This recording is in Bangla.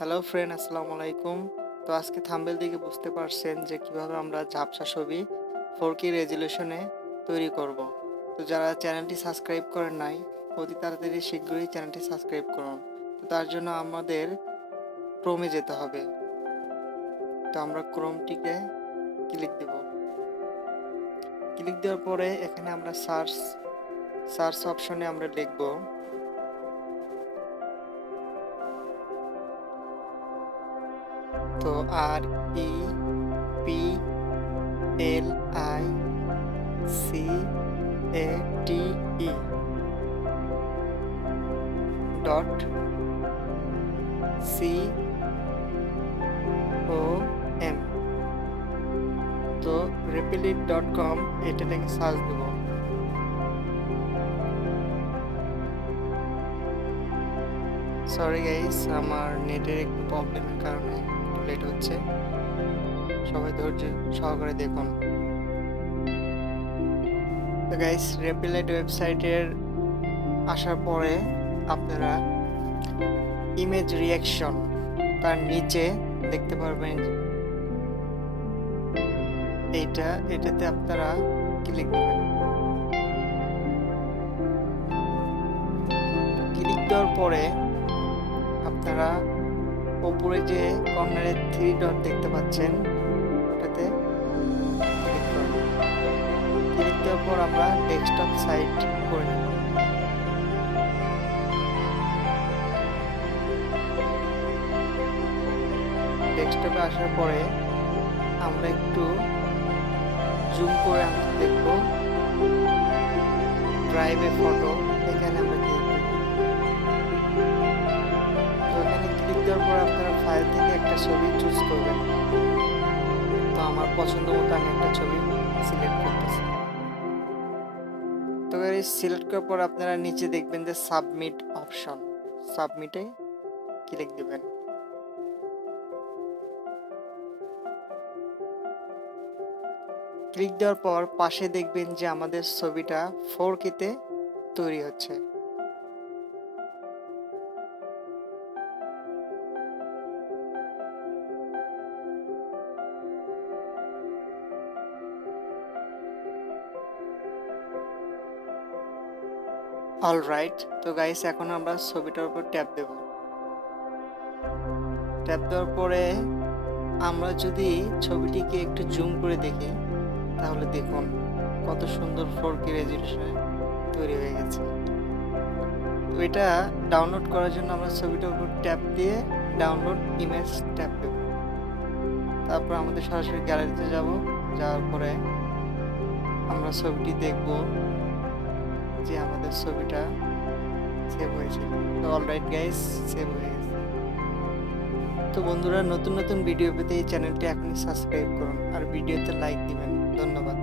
হ্যালো ফ্রেন্ড, আসসালামু আলাইকুম। তো আজকে থাম্বনেল দেখে বুঝতে পারছেন যে কিভাবে আমরা ঝাপসা ছবি 4K রেজলিউশনে তৈরি করব। তো যারা চ্যানেলটি সাবস্ক্রাইব করেন নাই, অতি তাড়াতাড়ি শীঘ্রই চ্যানেলটি সাবস্ক্রাইব করুন। তো তার জন্য আমাদের ক্রোমে যেতে হবে। তো আমরা ক্রোমটিকে ক্লিক দেব। ক্লিক দেওয়ার পরে এখানে আমরা সার্চ অপশনে আমরা লিখব তো REPLICATE .com। তো replit.com এটা লিখে সার্চ দেব। সরি গাইস, আমার নেটের একটু প্রবলেমের কারণে লেট হচ্ছে, সবাই ধৈর্য সহকারে দেখুন। তো গাইস, রেপিলেট ওয়েবসাইটের আসার পরে আপনারা ইমেজ রিঅ্যাকশন তার নিচে দেখতে পারবেন এটাতে আপনারা ক্লিক দেবেন। ক্লিক দেওয়ার পরে আপনারা উপরে যে কর্নারে 3 ডট দেখতে পাচ্ছেন ওটাতে ক্লিক করুন। ক্লিক দেওয়ার পর আমরা ডেস্কটপ সাইট করে নেব। ডেস্কটপে আসার পরে আমরা একটু জুম করে আমরা দেখব ড্রাইভে ফটো, এখানে আমরা ক্লিক দেব। তো এখানে ক্লিক দেওয়ার পর আপনারা ফাইল থেকে একটা ছবি চুজ করবেন। তো আমার পছন্দ মতো আমি একটা ছবি সিলেক্ট করতেছি। তো এই সিলেক্ট করার পর আপনারা নিচে দেখবেন যে সাবমিট অপশন, সাবমিটে ক্লিক দিবেন। ক্লিক দেওয়ার পর পাশে দেখবেন যে আমাদের ছবিটা 4K তে তৈরি হচ্ছে। অলরাইট, তো গাইস এখন আমরা ছবিটার উপর ট্যাপ দেব। ট্যাপ দেওয়ার পরে আমরা যদি ছবিটিকে একটু জুম করে দেখি তাহলে দেখুন কত সুন্দর 4K রেজলিউশনে তৈরি হয়ে গেছে। তো এটা ডাউনলোড করার জন্য আমরা ছবিটার উপর ট্যাপ দিয়ে ডাউনলোড ইমেজ ট্যাপ দেব। তারপর আমাদের সরাসরি গ্যালারিতে যাব। যাওয়ার পরে আমরা ছবিটি দেখব যে আমাদের ছবিটা সেভ হয়েছে। তো অলরাইট গাইস, সেভ হয়ে গেছে। তো বন্ধুরা, নতুন নতুন ভিডিও পেতে এই চ্যানেলটি এখনই সাবস্ক্রাইব করুন আর ভিডিওতে লাইক দিবেন। ধন্যবাদ।